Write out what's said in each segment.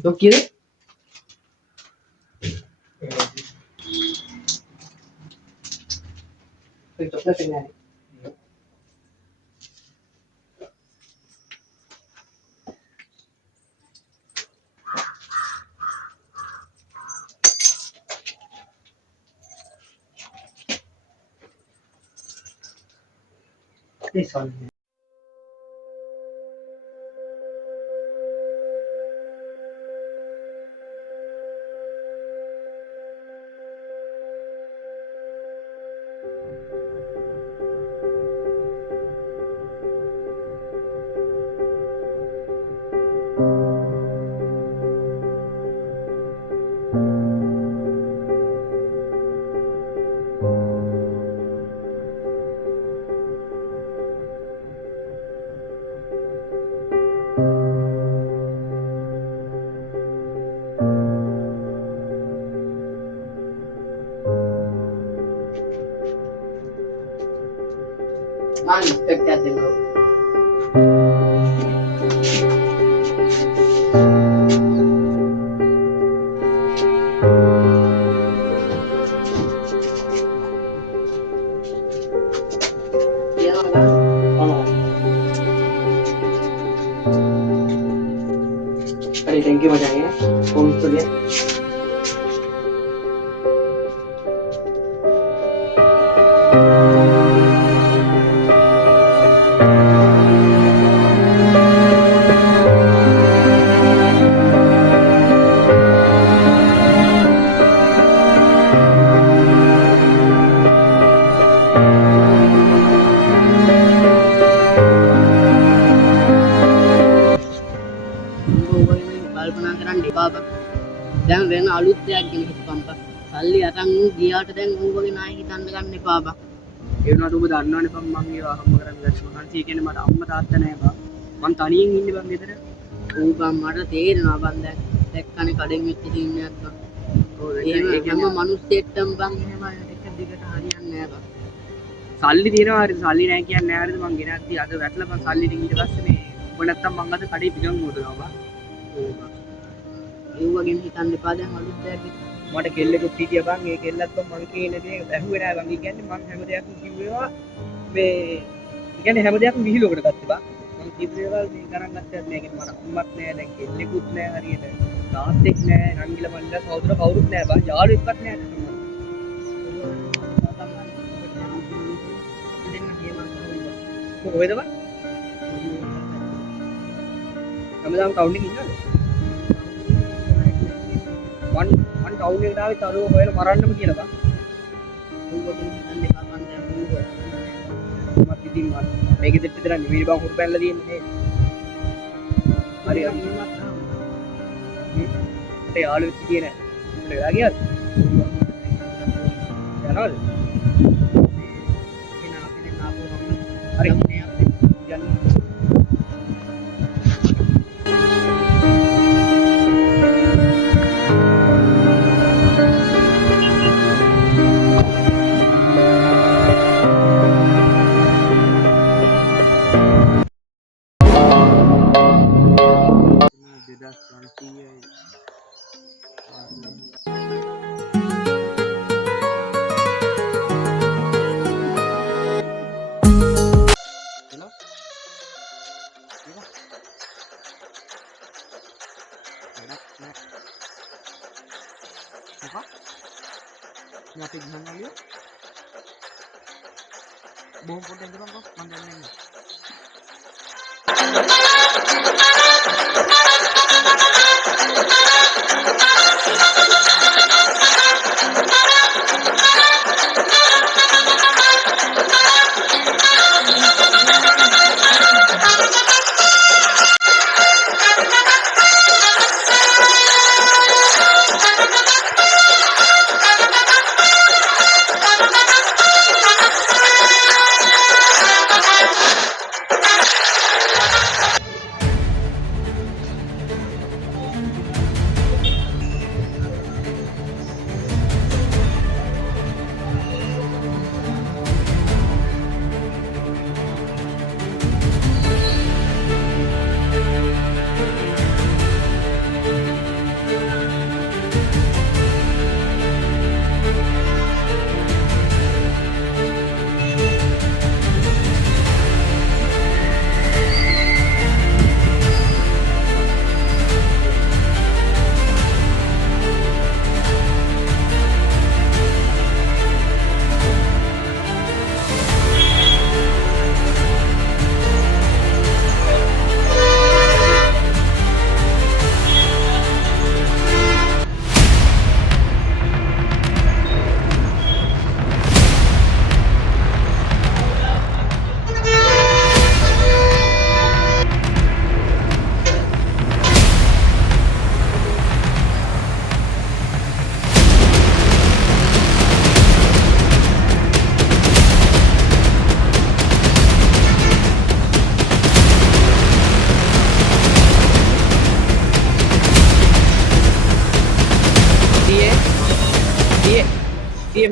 Kau kira? Cocoknya dengan this one. Unexpected dulu. Thank you macamnya. Untuk dia. කල්පනා කරන්න එපා බං. දැන් වෙන අලුත් දෙයක් ගැන හිතපන් බං. සල්ලි අරන් ගියාට දැන් ඌවගේ නාය හිතන්න ගන්න එපා බං. ඒ වුණාට ඔබ දන්නවනේ බං මං ඒවා හම්බ කරන්න ලක්ෂණ හන්සිය කියන්නේ මට අම්මා තාත්තා නැහැ බං. මං තනියෙන් ඉන්නේ බං ගෙදර. ඌ බං මට තේරෙනවා බං දැන්. දැක්කනේ කඩෙන් වෙච්ච දිනයක් බං. ඔව් ඒක හැම මිනිස්සෙක්ටම බං එහෙම එක දිගට හරියන්නේ නැහැ බං. සල්ලි තියෙනවා හරිද සල්ලි නැහැ කියන්නේ නැහැ හරිද මං ගෙනත්ටි අද වැටලා බං සල්ලි ටික ඊට පස්සේ මේ ඔබ නැත්තම් මං අද කඩේ පිටන් හොදනවා බං. ඔව් බං. ඒ වගේ හිතන්න එපා දැන් අලුත් දෙයක් මට කෙල්ලෙකුත් හිටියා බං ඒ කෙල්ලත් මං කියන දේ ඇහුවේ නෑ බං. ඒ කියන්නේ මං හැම දෙයක්ම කිව්වේවා මේ කියන්නේ හැම දෙයක්ම විහිළුවකට ගත්තේ බං. මං කිව්වේවා මේ ගණන් ගත්තත් නෑ. කියන්නේ මට අම්මත් නෑ දැන් කෙල්ලෙකුත් නෑ හරියට. තාත්තෙක් නෑ නංගිලා මල්ලිලා සහෝදර කවුරුත් නෑ බං. යාළුවෙක්වත් නෑ. කොහෙද බං? හැමදාම ටවුන් එකේ ඉන්නවද? මන් ටවුන් එකට ආවේ තරුව හොයලා මරන්නම කියලා බං. ඌවගේ හිතන්න එපා මන් දැන් ඌව. මත් ඉතින් මන් මේක දෙත් විතර නෙවෙයි බං හුරු පැනලා තියෙන්නේ. හරි අම්මත් ඒ යාළුවෙක් කියන උඹට වෙලා ගියාද? යනවද? එන අපි දැන් ආපහු හරි යන්න. බොහොම පොඩ්ඩක් ඉඳපන් කො මම දැන් එන්නේ.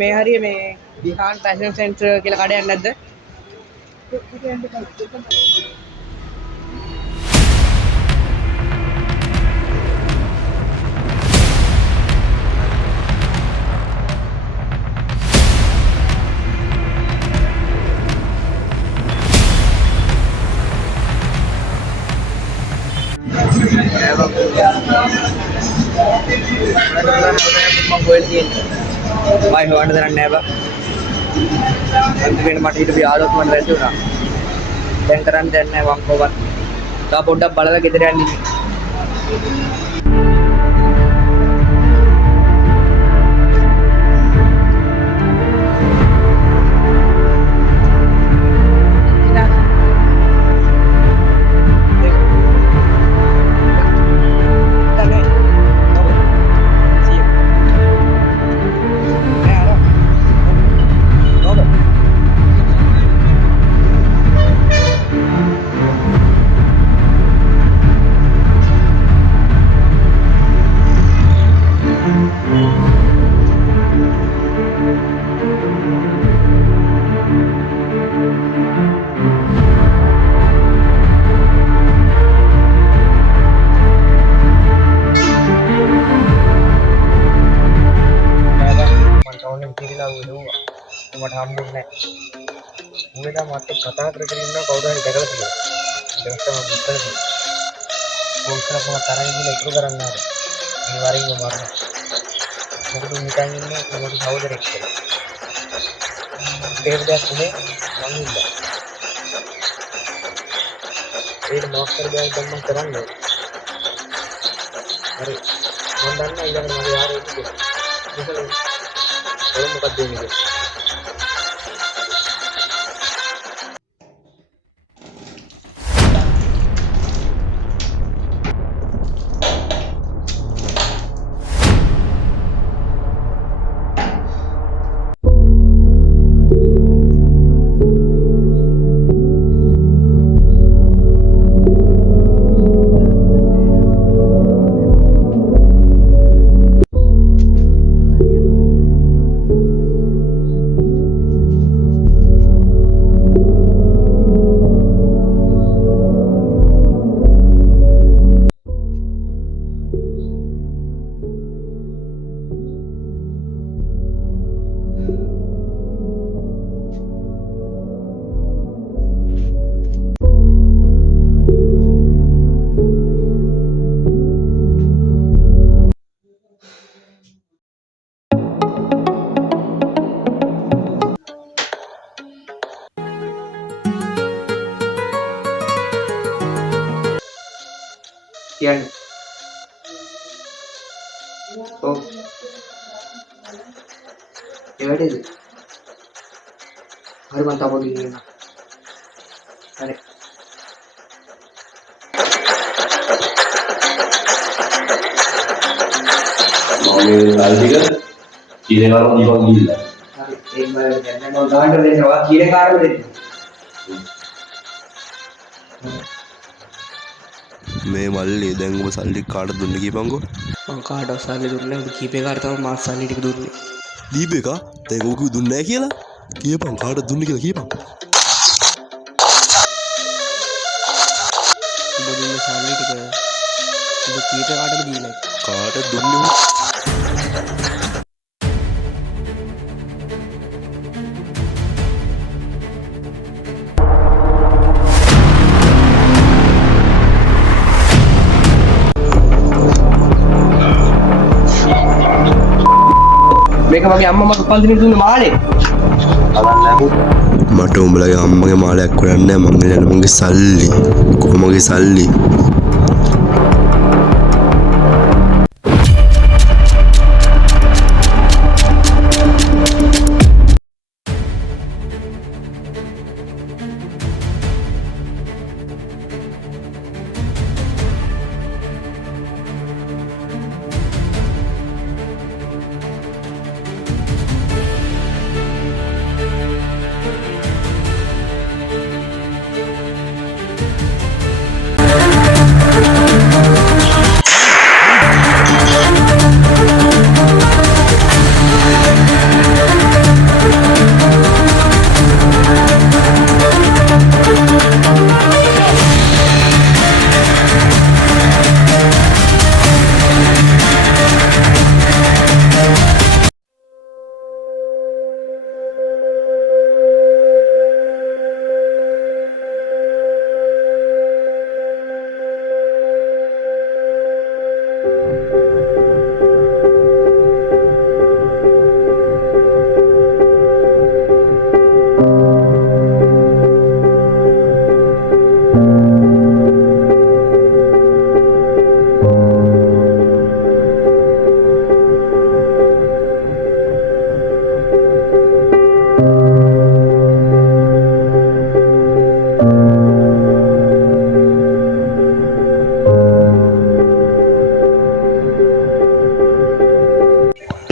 මේ හරිය මේ විහාන් ෆැෂන් සෙන්ටර් කියලා කඩයක් නැද්ද? Bye, හොයන්න දෙයක් නෑ බා. අන්තිමේට මට ඊට යාළුවෙක් මට රැඳි වුණා. දැන් කරන්න දෙයක් නෑ වංකෝවත්. තා පොඩ්ඩක් බලලා ගෙදර යන්න ඉන්නේ. මට හම්බුනේ නැහැ. ඌේ තමයි මට කතා කරගෙන ඉන්න කවුරු හරි දැකලා තියෙනවා. ඒක තමයි උත්තර දෙන්නේ. පොල්සලා කොහොම තරංග ගිහලා ඉතුරු කරන්න ආද. මේ වරින්ම මරන. මොකද නිකන් ඉන්නේ මොකද සහෝදරෙක් කියලා. ඒක දෙයක් නේ මං ඉන්න. ඒක මාස්ටර් ගෑන් දැම්මම කරන්නේ. හරි. මම දන්නා ඊළඟට මගේ යාළුවෙක් කියලා. ඒක මොකක්ද වෙන්නේ? කියන්නේ. ඔව්. ඒ වැඩේද? හරි මම තාම ගිහින් හරි. මම සල්ලික කීරේකාරව දීපන් ගිහිල්ලා. හරි ඒක බලන්න දැන් මම ගානට දෙන්නවා කීරේකාරව දෙන්න. මේ මල්ලි දැන් ඔබ සල්ලි කාටද දුන්නේ කියපන්කෝ. මං කාටවත් සල්ලි දුන්නේ නැහැ. කීපේ කාට තමයි මාස් සල්ලි ටික දුන්නේ. දීපේක දැන් ඔබ කිව්ව දුන්නේ නැහැ කියලා. කියපන් කාටද දුන්නේ කියලා කියපන්. ඔබ දුන්නේ සල්ලි ටික. ඔබ කීපේ කාටද දීලා? කාටද දුන්නේ? මේක මගේ අම්මා මට උපන් දිනේ දුන්න මාළේ. මට උඹලගේ අම්මගේ මාලයක් කරන්නේ නැහැ මං ඉල්ලන්නේ මගේ සල්ලි. කොහොමගේ සල්ලි?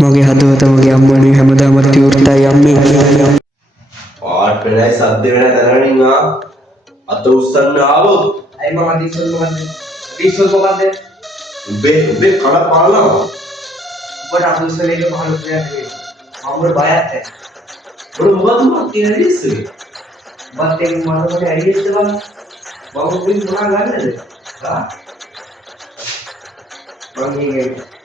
මගේ හදවත මගේ අම්මනේ හැමදාම තියුර්තයි අම්මේ. පාට වෙනයි සද්ද වෙනයි දැනගනින් ආ. අත උස්සන්න ආවොත් අයි මම අදිස්සල් මොකද්ද? අදිස්සල් මොකද්ද? උඹේ කන පාලනවා. ඔබට අදිස්සල් එක පහළ දෙයක් නෙවෙයි. මම බයත් නැහැ. ඔබ මොකද මම කියන ඉස්සෙල්ලා. බත් එක මට ඇරියෙත් බලන්න. මම උඹින් මොනා ගන්නද? ආ? මම